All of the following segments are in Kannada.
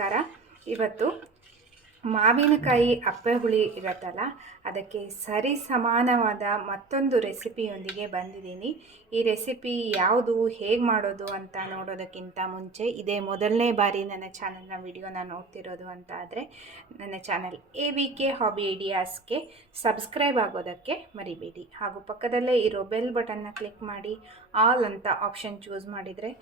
ನಮಸ್ಕಾರ. ಇವತ್ತು ಮಾವಿನಕಾಯಿ ಅಪ್ಪೆ ಹುಳಿ ಇರುತ್ತಲ್ಲ, ಅದಕ್ಕೆ ಸರಿ ಸಮಾನವಾದ ಮತ್ತೊಂದು ರೆಸಿಪಿಯೊಂದಿಗೆ ಬಂದಿದ್ದೀನಿ. ಈ ರೆಸಿಪಿ ಯಾವುದು, ಹೇಗೆ ಮಾಡೋದು ಅಂತ ನೋಡೋದಕ್ಕಿಂತ ಮುಂಚೆ ಇದೇ ಮೊದಲನೇ ಬಾರಿ ನನ್ನ ಚಾನಲ್ನ ವಿಡಿಯೋನ ನೋಡ್ತಿರೋದು ಅಂತ ಆದರೆ, ನನ್ನ channel A V K hobby ಐಡಿಯಾಸ್ಗೆ subscribe ಆಗೋದಕ್ಕೆ ಮರಿಬೇಡಿ. ಹಾಗೂ ಪಕ್ಕದಲ್ಲೇ ಇರೋ ಬೆಲ್ ಬಟನ್ನ ಕ್ಲಿಕ್ ಮಾಡಿ, ಆಲ್ ಅಂತ ಆಪ್ಷನ್ ಚೂಸ್ ಮಾಡಿದರೆ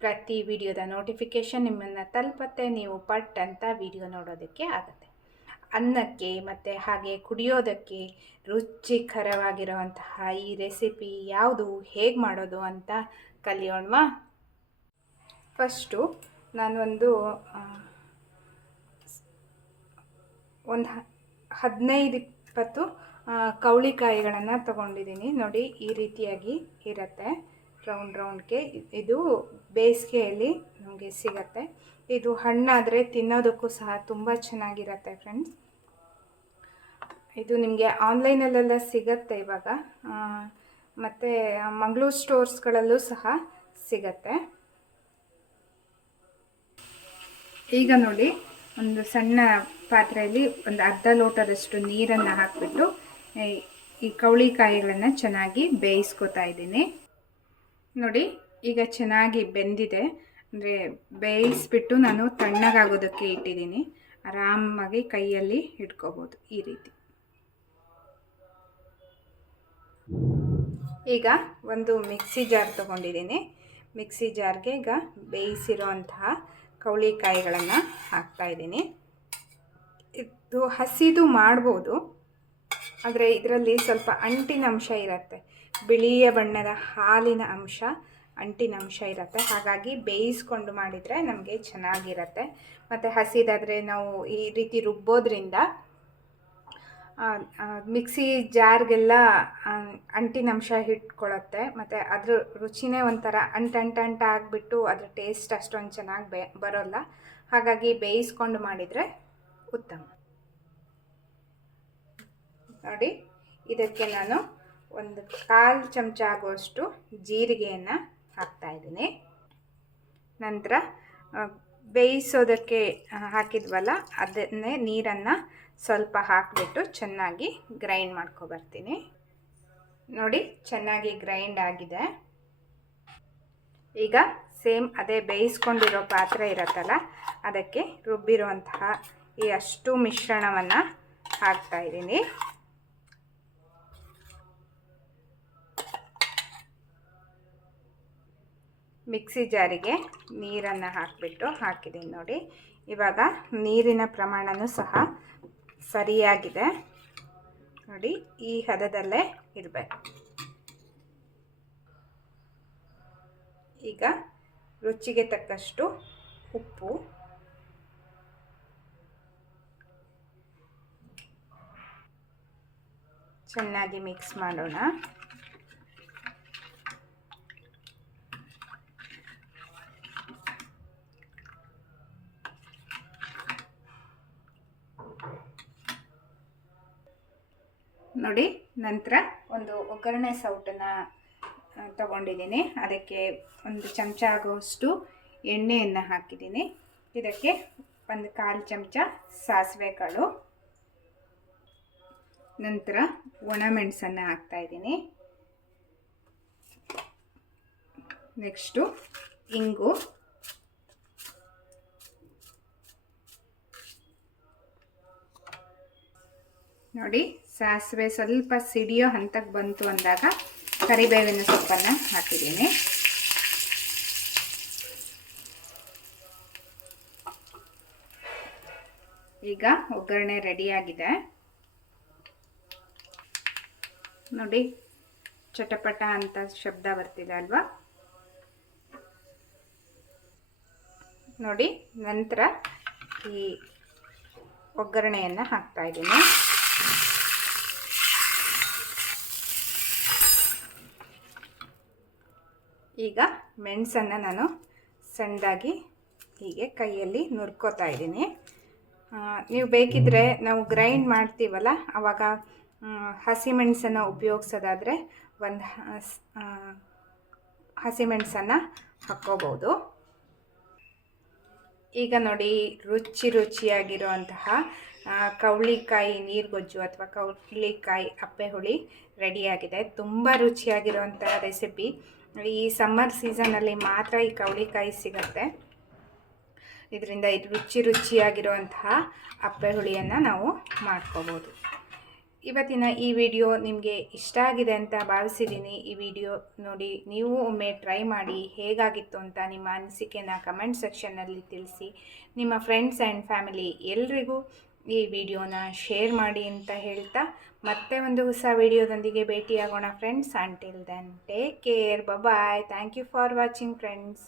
ಪ್ರತಿ ವಿಡಿಯೋದ ನೋಟಿಫಿಕೇಷನ್ ನಿಮ್ಮನ್ನು ತಲುಪತ್ತೆ. ನೀವು ಪಟ್ ಅಂತ ವಿಡಿಯೋ ನೋಡೋದಕ್ಕೆ ಆಗುತ್ತೆ. ಅನ್ನಕ್ಕೆ ಮತ್ತು ಹಾಗೆ ಕುಡಿಯೋದಕ್ಕೆ ರುಚಿಕರವಾಗಿರುವಂತಹ ಈ ರೆಸಿಪಿ ಯಾವುದು, ಹೇಗೆ ಮಾಡೋದು ಅಂತ ಕಲಿಯೋಣವಾ? ಫಸ್ಟು ನಾನೊಂದು ಒಂದು ಹದಿನೈದು ಇಪ್ಪತ್ತು ಕವಳಿಕಾಯಿಗಳನ್ನು ತಗೊಂಡಿದ್ದೀನಿ ನೋಡಿ ಈ ರೀತಿಯಾಗಿ ಇರುತ್ತೆ. ರೌಂಡ್ ರೌಂಡ್ಗೆ ಇದು ಬೇಸಿಗೆಯಲ್ಲಿ ನಮಗೆ ಸಿಗತ್ತೆ. ಇದು ಹಣ್ಣಾದರೆ ತಿನ್ನೋದಕ್ಕೂ ಸಹ ತುಂಬ ಚೆನ್ನಾಗಿರುತ್ತೆ ಫ್ರೆಂಡ್ಸ್ ಇದು ನಿಮಗೆ ಆನ್ಲೈನಲ್ಲೆಲ್ಲ ಸಿಗತ್ತೆ ಇವಾಗ. ಮತ್ತು ಮಂಗಳೂರು ಸ್ಟೋರ್ಸ್ಗಳಲ್ಲೂ ಸಹ ಸಿಗತ್ತೆ. ಈಗ ನೋಡಿ, ಒಂದು ಸಣ್ಣ ಪಾತ್ರೆಯಲ್ಲಿ ಒಂದು ಅರ್ಧ ಲೋಟದಷ್ಟು ನೀರನ್ನು ಹಾಕಿಬಿಟ್ಟು, ಈ ಕವಳಿಕಾಯಿಗಳನ್ನು ಚೆನ್ನಾಗಿ ಬೇಯಿಸ್ಕೊತಾ ಇದ್ದೀನಿ. ನೋಡಿ, ಈಗ ಚೆನ್ನಾಗಿ ಬೆಂದಿದೆ. ಅಂದರೆ ಬೇಯಿಸ್ಬಿಟ್ಟು ನಾನು ತಣ್ಣಗಾಗೋದಕ್ಕೆ ಇಟ್ಟಿದ್ದೀನಿ. ಆರಾಮಾಗಿ ಕೈಯಲ್ಲಿ ಇಟ್ಕೋಬೋದು ಈ ರೀತಿ. ಈಗ ಒಂದು ಮಿಕ್ಸಿ ಜಾರ್ ತೊಗೊಂಡಿದ್ದೀನಿ. ಮಿಕ್ಸಿ ಜಾರ್ಗೆ ಈಗ ಬೇಯಿಸಿರೋಂತಹ ಕವಳಿಕಾಯಿಗಳನ್ನು ಹಾಕ್ತಾಯಿದ್ದೀನಿ ಇದು ಹಸಿದು ಮಾಡ್ಬೋದು. ಆದರೆ ಇದರಲ್ಲಿ ಸ್ವಲ್ಪ ಅಂಟಿನ ಅಂಶ ಇರುತ್ತೆ. ಬಿಳಿಯ ಬಣ್ಣದ ಹಾಲಿನ ಅಂಶ, ಅಂಟಿನ ಅಂಶ ಇರುತ್ತೆ. ಹಾಗಾಗಿ ಬೇಯಿಸ್ಕೊಂಡು ಮಾಡಿದರೆ ನಮಗೆ ಚೆನ್ನಾಗಿರುತ್ತೆ. ಮತ್ತು ಹಸಿದಾದರೆ ನಾವು ಈ ರೀತಿ ರುಬ್ಬೋದ್ರಿಂದ ಮಿಕ್ಸಿ ಜಾರ್ಗೆಲ್ಲ ಅಂಟಿನ ಅಂಶ ಹಿಟ್ಕೊಳ್ಳುತ್ತೆ ಮತ್ತು ಅದ್ರ ರುಚಿನೇ ಒಂಥರ ಅಂಟಂಟಂಟ ಆಗಿಬಿಟ್ಟು ಅದ್ರ ಟೇಸ್ಟ್ ಅಷ್ಟೊಂದು ಚೆನ್ನಾಗಿ ಬೆ, ಬರೋಲ್ಲ. ಹಾಗಾಗಿ ಬೇಯಿಸ್ಕೊಂಡು ಮಾಡಿದರೆ ಉತ್ತಮ. ನೋಡಿ, ಇದಕ್ಕೆ ನಾನು ಒಂದು ಕಾಲು ಚಮಚ ಆಗುವಷ್ಟು ಜೀರಿಗೆಯನ್ನು ಹಾಕ್ತಾ ಇದ್ದೀನಿ. ನಂತರ ಬೇಯಿಸೋದಕ್ಕೆ ಹಾಕಿದ್ವಲ್ಲ, ಅದನ್ನೇ ನೀರನ್ನು ಸ್ವಲ್ಪ ಹಾಕಿಬಿಟ್ಟು ಚೆನ್ನಾಗಿ ಗ್ರೈಂಡ್ ಮಾಡ್ಕೊಬರ್ತೀನಿ ನೋಡಿ, ಚೆನ್ನಾಗಿ ಗ್ರೈಂಡ್ ಆಗಿದೆ. ಈಗ ಸೇಮ್ ಅದೇ ಬೇಯಿಸ್ಕೊಂಡಿರೋ ಪಾತ್ರೆ ಇರುತ್ತಲ್ಲ, ಅದಕ್ಕೆ ರುಬ್ಬಿರುವಂತಹ ಈ ಅಷ್ಟು ಮಿಶ್ರಣವನ್ನು ಹಾಕ್ತಾ ಮಿಕ್ಸಿ ಜಾರಿಗೆ ನೀರನ್ನು ಹಾಕಿಬಿಟ್ಟು ಹಾಕಿದ್ದೀನಿ ನೋಡಿ. ಇವಾಗ ನೀರಿನ ಪ್ರಮಾಣವೂ ಸಹ ಸರಿಯಾಗಿದೆ. ನೋಡಿ, ಈ ಹದದಲ್ಲೇ ಇರಬೇಕು. ಈಗ ರುಚಿಗೆ ತಕ್ಕಷ್ಟು ಉಪ್ಪು. ಚೆನ್ನಾಗಿ ಮಿಕ್ಸ್ ಮಾಡೋಣ. ನೋಡಿ, ನಂತರ ಒಂದು ಒಗ್ಗರಣೆ ಸೌಟನ್ನು ತಗೊಂಡಿದ್ದೀನಿ. ಅದಕ್ಕೆ ಒಂದು ಚಮಚ ಆಗುವಷ್ಟು ಎಣ್ಣೆಯನ್ನು ಹಾಕಿದ್ದೀನಿ. ಇದಕ್ಕೆ ಒಂದು ಕಾಲು ಚಮಚ ಸಾಸಿವೆ ಕಾಳು ನಂತರ ಒಣಮೆಣಸನ್ನು ಹಾಕ್ತಾಯಿದ್ದೀನಿ ನೆಕ್ಸ್ಟು ಇಂಗು. ನೋಡಿ, ಸಾಸಿವೆ ಸ್ವಲ್ಪ ಸಿಡಿಯೋ ಹಂತಕ್ಕೆ ಬಂತು ಅಂದಾಗ ಕರಿಬೇವಿನ ಸೊಪ್ಪನ್ನು ಹಾಕಿದ್ದೀನಿ. ಈಗ ಒಗ್ಗರಣೆ ರೆಡಿಯಾಗಿದೆ. ನೋಡಿ, ಚಟಪಟ ಅಂತ ಶಬ್ದ ಬರ್ತಿದೆ ಅಲ್ವಾ? ನೋಡಿ, ನಂತರ ಈ ಒಗ್ಗರಣೆಯನ್ನು ಹಾಕ್ತಾ ಇದ್ದೀನಿ. ಈಗ ಮೆಣಸನ್ನು ನಾನು ಸಣ್ಣದಾಗಿ ಹೀಗೆ ಕೈಯಲ್ಲಿ ನುರ್ಕೋತಾ ಇದ್ದೀನಿ. ನೀವು ಬೇಕಿದ್ದರೆ ನಾವು ಗ್ರೈಂಡ್ ಮಾಡ್ತೀವಲ್ಲ ಆವಾಗ ಹಸಿಮೆಣಸನ್ನು ಉಪಯೋಗಿಸೋದಾದರೆ ಒಂದು ಹಸಿಮೆಣಸನ್ನು ಹಾಕ್ಕೋಬೋದು ಈಗ ನೋಡಿ ರುಚಿ ರುಚಿಯಾಗಿರುವಂತಹ ಕವಳಿಕಾಯಿ, ನೀರುಗೊಜ್ಜು ಅಥವಾ ಕವಳಿಕಾಯಿ ಅಪ್ಪೆ ಹುಳಿ ರೆಡಿಯಾಗಿದೆ. ತುಂಬ ರುಚಿಯಾಗಿರುವಂತಹ ರೆಸಿಪಿ ಈ ಸಮ್ಮರ್ ಸೀಸನಲ್ಲಿ ಮಾತ್ರ ಈ ಕವಳಿಕಾಯಿ ಸಿಗುತ್ತೆ. ಇದರಿಂದ ಇದು ರುಚಿ ರುಚಿಯಾಗಿರುವಂತಹ ಅಪ್ಪೆ ಹುಳಿಯನ್ನು ನಾವು ಮಾಡ್ಕೋಬೋದು. ಇವತ್ತಿನ ಈ ವಿಡಿಯೋ ನಿಮಗೆ ಇಷ್ಟ ಆಗಿದೆ ಅಂತ ಭಾವಿಸಿದ್ದೀನಿ. ಈ ವಿಡಿಯೋ ನೋಡಿ ನೀವು ಒಮ್ಮೆ ಟ್ರೈ ಮಾಡಿ ಹೇಗಾಗಿತ್ತು ಅಂತ ನಿಮ್ಮ ಅನಿಸಿಕೆನ ಕಮೆಂಟ್ ಸೆಕ್ಷನ್ನಲ್ಲಿ ತಿಳಿಸಿ. ನಿಮ್ಮ ಫ್ರೆಂಡ್ಸ್ ಆ್ಯಂಡ್ ಫ್ಯಾಮಿಲಿ ಎಲ್ರಿಗೂ ಈ ವಿಡಿಯೋನ ಶೇರ್ ಮಾಡಿ ಅಂತ ಹೇಳ್ತಾ ಮತ್ತೆ ಒಂದು ಹೊಸ ವಿಡಿಯೋದೊಂದಿಗೆ ಭೇಟಿಯಾಗೋಣ friends until then take care bye thank you for watching friends